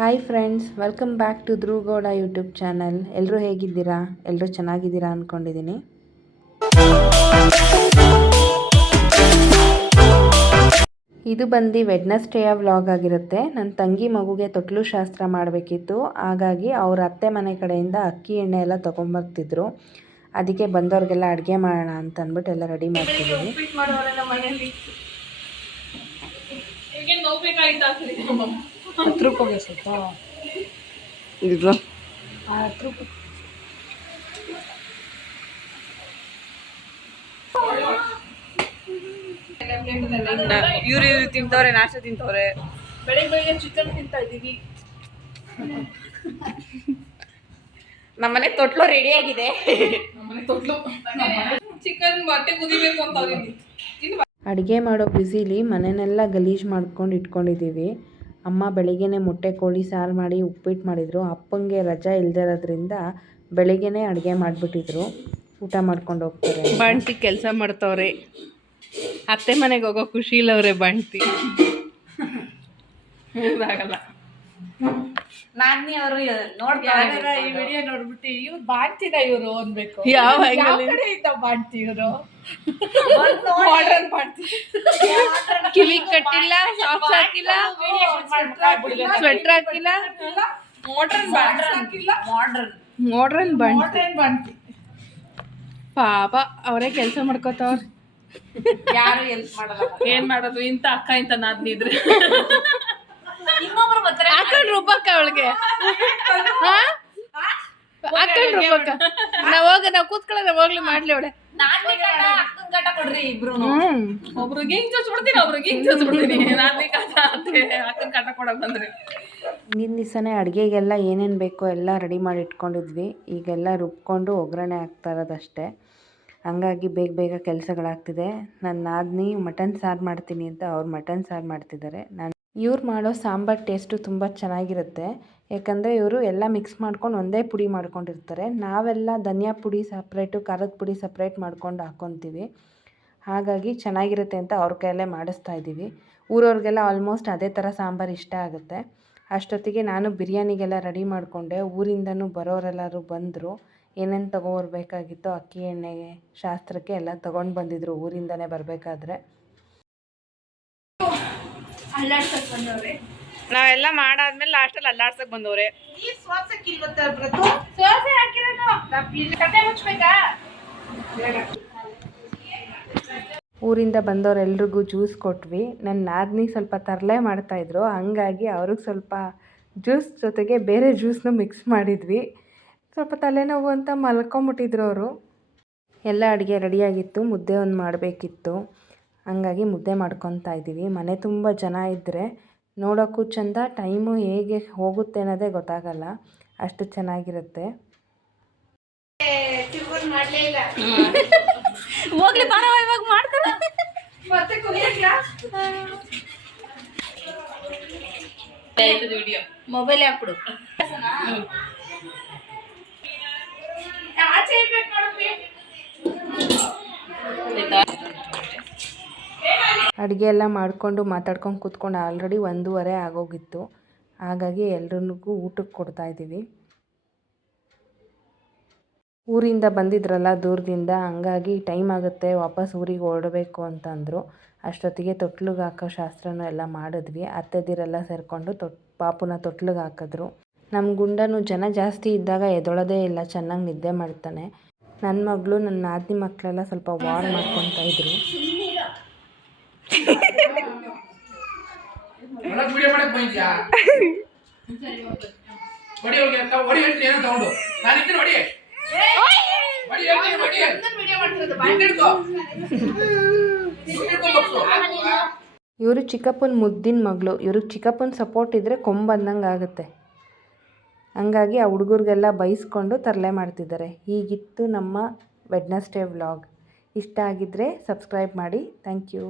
Hi friends, welcome back to Dhruva Gowda YouTube channel. ಎಲ್ಲರೂ ಹೇಗಿದ್ದೀರಾ? ಎಲ್ಲರೂ ಚೆನ್ನಾಗಿದ್ದೀರಾ ಅಂದ್ಕೊಂಡಿದ್ದೀನಿ. ಇದು ಬಂದು ವೆಡ್ನೆಸ್ಡೇಯ ವ್ಲಾಗ್ ಆಗಿರುತ್ತೆ. ನನ್ನ ತಂಗಿ ಮಗುಗೆ ತೊಟ್ಲು ಶಾಸ್ತ್ರ ಮಾಡಬೇಕಿತ್ತು. ಹಾಗಾಗಿ ಅವ್ರ ಅತ್ತೆ ಮನೆ ಕಡೆಯಿಂದ ಅಕ್ಕಿ ಎಣ್ಣೆ ಎಲ್ಲ ತೊಗೊಂಬರ್ತಿದ್ರು. ಅದಕ್ಕೆ ಬಂದವ್ರಿಗೆಲ್ಲ ಅಡುಗೆ ಮಾಡೋಣ ಅಂತ ಅಂದ್ಬಿಟ್ಟು ಎಲ್ಲ ರೆಡಿ ಮಾಡ್ತಿದ್ದೀವಿ. ಇವ್ರು ತಿಂತವ್ರೆ, ನಾಷ್ಟ ತಿಂತವ್ರೆ. ಬೆಳಿಗ್ಗೆ ಚಿಕನ್ ತಿಂತಾ ಇದೀವಿ. ನಮ್ಮನೆ ತೊಟ್ಲು ರೆಡಿ ಆಗಿದೆ. ಚಿಕನ್ ಬಟ್ಟೆ ಕುದಿಬೇಕು ಅಂತ ಅಡುಗೆ ಮಾಡೋ ಬ್ಯುಸಿಲಿ ಮನೆಯನ್ನೆಲ್ಲ ಗಲೀಜು ಮಾಡ್ಕೊಂಡು ಇಟ್ಕೊಂಡಿದ್ದೀವಿ. ಅಮ್ಮ ಬೆಳಿಗ್ಗೆನೇ ಮೊಟ್ಟೆ ಕೋಳಿ ಸಾರು ಮಾಡಿ ಉಪ್ಪಿಟ್ಟು ಮಾಡಿದರು. ಅಪ್ಪಂಗೆ ರಜಾ ಇಲ್ದಿರೋದ್ರಿಂದ ಬೆಳಿಗ್ಗೆನೇ ಅಡುಗೆ ಮಾಡಿಬಿಟ್ಟಿದ್ರು. ಊಟ ಮಾಡ್ಕೊಂಡು ಹೋಗ್ತಾರೆ. ಬಾಣ್ತಿ ಕೆಲಸ ಮಾಡ್ತವ್ರೆ. ಅತ್ತೆ ಮನೆಗೆ ಹೋಗೋ ಖುಷಿ ಇಲ್ಲವ್ರೆ ಬಾಣ್ತಿ. ಆಗಲ್ಲ. ನಾನಿ ಅವರು ನೋಡ್ತಾರೆ ಈ ವಿಡಿಯೋ ನೋಡ್ಬಿಟ್ಟು ಇವ್ರು ಬಾಣ್ತಿನ ಇವರು ಅನ್ಬೇಕು. ಯಾವ ಕಡೆಯಿಂದ ಬಾಣ್ತಿ ಇವರು? ಕಿವಿ ಕಟ್ಟಿಲ್ಲ, ಸಾಕ್ಸ್ ಹಾಕಿಲ್ಲ, ಸ್ವೆಟರ್ ಹಾಕಿಲ್ಲ, ಮಾಡ್ರನ್ ಬಾಣ್ತಿ. ಪಾಪ ಅವರೇ ಕೆಲಸ ಮಾಡ್ಕೋತಾವ್ರ. ಯಾರು ಹೆಲ್ಪ್ ಮಾಡಲ್ಲ. ಏನ್ ಮಾಡೋದು? ಇಂತ ಅಕ್ಕ ಇಂತ ನಾದ್ನಿದ್ರೆ ಹಾಕೊಂಡ್ ರುಬ್ಬಕ್ಕ ಅವಳಿಗೆ ಹಾಕೊಂಡ್ ರುಬ್ಬಕ್ಕ. ನಾವ್ ಕೂತ್ಕೊಳ್ಳೋದ ಹೋಗ್ಲಿ ಮಾಡ್ಲಿ ಅವಳೆ. ಒಬ್ರಿಗೆ ಹಿಂಗ್ ಚೋಚ್ಬಿಡ್ತೀನಿ, ಒಬ್ರಿಗೆ ಹಿಂಗ್ ಚೋಚ್ಬಿಡ್ತೀನಿ. ಅಕ್ಕನ ಕಾಟ ಕೊಡಕ್ ಬಂದ್ರೆ ಹಿಂದಿನ ದಿವಸನೇ ಅಡುಗೆಗೆಲ್ಲ ಏನೇನು ಬೇಕೋ ಎಲ್ಲ ರೆಡಿ ಮಾಡಿ ಇಟ್ಕೊಂಡಿದ್ವಿ. ಈಗೆಲ್ಲ ರುಬ್ಕೊಂಡು ಒಗ್ಗರಣೆ ಹಾಕ್ತಾ ಇರೋದಷ್ಟೇ. ಹಂಗಾಗಿ ಬೇಗ ಬೇಗ ಕೆಲಸಗಳಾಗ್ತಿದೆ. ನನ್ನ ನಾದಿನಿ ಮಟನ್ ಸಾರು ಮಾಡ್ತೀನಿ ಅಂತ ಅವ್ರು ಮಟನ್ ಸಾರು ಮಾಡ್ತಿದ್ದಾರೆ. ಇವ್ರು ಮಾಡೋ ಸಾಂಬಾರು ಟೇಸ್ಟು ತುಂಬ ಚೆನ್ನಾಗಿರುತ್ತೆ. ಯಾಕಂದರೆ ಇವರು ಎಲ್ಲ ಮಿಕ್ಸ್ ಮಾಡ್ಕೊಂಡು ಒಂದೇ ಪುಡಿ ಮಾಡ್ಕೊಂಡಿರ್ತಾರೆ. ನಾವೆಲ್ಲ ಧನಿಯಾ ಪುಡಿ ಸಪ್ರೇಟು, ಖಾರದ ಪುಡಿ ಸಪ್ರೇಟ್ ಮಾಡ್ಕೊಂಡು ಹಾಕ್ಕೊತೀವಿ. ಹಾಗಾಗಿ ಚೆನ್ನಾಗಿರುತ್ತೆ ಅಂತ ಅವ್ರ ಕೈಯಲ್ಲೇ ಮಾಡಿಸ್ತಾ ಇದ್ದೀವಿ. ಊರವ್ರಿಗೆಲ್ಲ ಆಲ್ಮೋಸ್ಟ್ ಅದೇ ಥರ ಸಾಂಬಾರು ಇಷ್ಟ ಆಗುತ್ತೆ. ಅಷ್ಟೊತ್ತಿಗೆ ನಾನು ಬಿರಿಯಾನಿಗೆಲ್ಲ ರೆಡಿ ಮಾಡಿಕೊಂಡೆ. ಊರಿಂದನೂ ಬರೋರೆಲ್ಲರೂ ಬಂದರು. ಏನೇನು ತೊಗೊಬರ್ಬೇಕಾಗಿತ್ತೋ ಅಕ್ಕಿ ಎಣ್ಣೆಗೆ ಶಾಸ್ತ್ರಕ್ಕೆ ಎಲ್ಲ ತೊಗೊಂಡು ಬಂದಿದ್ರು ಊರಿಂದನೇ ಬರಬೇಕಾದ್ರೆ. ನಾವೆಲ್ಲ ಮಾಡಾದ್ಮೇಲೆ ಲಾಸ್ಟಲ್ಲಿ ಅಲ್ಲಾಡ್ಸಕ್ ಬಂದವ್ರೆ. ಊರಿಂದ ಬಂದವರೆಲ್ರಿಗೂ ಜ್ಯೂಸ್ ಕೊಟ್ವಿ. ನನ್ನ ನಾದಿನಿ ಸ್ವಲ್ಪ ತರಲೆ ಮಾಡ್ತಾಯಿದ್ರು. ಹಂಗಾಗಿ ಅವ್ರಿಗೆ ಸ್ವಲ್ಪ ಜ್ಯೂಸ್ ಜೊತೆಗೆ ಬೇರೆ ಜ್ಯೂಸ್ನು ಮಿಕ್ಸ್ ಮಾಡಿದ್ವಿ. ಸ್ವಲ್ಪ ತಲೆನೋವು ಅಂತ ಮಲ್ಕೊಂಬಿಟ್ಟಿದ್ರು ಅವರು. ಎಲ್ಲ ಅಡುಗೆ ರೆಡಿಯಾಗಿತ್ತು. ಮುದ್ದೆ ಒಂದು ಮಾಡಬೇಕಿತ್ತು. ಹಂಗಾಗಿ ಮುದ್ದೆ ಮಾಡ್ಕೊತಾ ಇದ್ದೀವಿ. ಮನೆ ತುಂಬ ಜನ ಇದ್ದರೆ ನೋಡೋಕ್ಕೂ ಚೆಂದ, ಟೈಮು ಹೇಗೆ ಹೋಗುತ್ತೆ ಅನ್ನೋದೇ ಗೊತ್ತಾಗಲ್ಲ, ಅಷ್ಟು ಚೆನ್ನಾಗಿರುತ್ತೆ. ಹೋಗ್ಲಿ ಬಾರ, ಇವಾಗ ಮಾಡ್ತಾರೆ. ಮೊಬೈಲ್ ಹಾಕ್ಬಿಡು. ಅಡುಗೆ ಎಲ್ಲ ಮಾಡಿಕೊಂಡು ಮಾತಾಡ್ಕೊಂಡು ಕೂತ್ಕೊಂಡು ಆಲ್ರೆಡಿ 1:30 ಆಗೋಗಿತ್ತು. ಹಾಗಾಗಿ ಎಲ್ರಿಗೂ ಊಟಕ್ಕೆ ಕೊಡ್ತಾಯಿದ್ದೀವಿ. ಊರಿಂದ ಬಂದಿದ್ರಲ್ಲ ದೂರದಿಂದ, ಹಂಗಾಗಿ ಟೈಮ್ ಆಗುತ್ತೆ, ವಾಪಸ್ ಊರಿಗೆ ಹೊರಡಬೇಕು ಅಂತಂದರು. ಅಷ್ಟೊತ್ತಿಗೆ ತೊಟ್ಲಿಗೆ ಹಾಕೋ ಶಾಸ್ತ್ರನೂ ಎಲ್ಲ ಮಾಡಿದ್ವಿ. ಅತ್ತೆದಿರೆಲ್ಲ ಸೇರಿಕೊಂಡು ಪಾಪುನ ತೊಟ್ಲಿಗೆ ಹಾಕಿದ್ರು. ನಮ್ಮ ಗುಂಡನು ಜನ ಜಾಸ್ತಿ ಇದ್ದಾಗ ಎದೊಳೋದೇ ಇಲ್ಲ, ಚೆನ್ನಾಗಿ ನಿದ್ದೆ ಮಾಡ್ತಾನೆ. ನನ್ನ ಮಗಳು, ನನ್ನ ನಾದಿನಿ ಮಕ್ಕಳೆಲ್ಲ ಸ್ವಲ್ಪ ವಾರ್ ಮಾಡ್ಕೊತಾ ಇದ್ರು. ಇವರು ಚಿಕ್ಕಪ್ಪನ ಮುದ್ದಿನ ಮಗಳು. ಇವ್ರಿಗೆ ಚಿಕ್ಕಪ್ಪನ ಸಪೋರ್ಟ್ ಇದ್ದರೆ ಕೊಂಬಂದಂಗೆ ಆಗುತ್ತೆ. ಹಂಗಾಗಿ ಆ ಹುಡುಗರಿಗೆಲ್ಲ ಬೈಸ್ಕೊಂಡು ತರಲೆ ಮಾಡ್ತಿದ್ದಾರೆ. ಹೀಗಿತ್ತು ನಮ್ಮ ವೆಡ್ನೆಸ್ಡೇ ವ್ಲಾಗ್. ಇಷ್ಟ ಆಗಿದ್ದರೆ ಸಬ್ಸ್ಕ್ರೈಬ್ ಮಾಡಿ. Thank you.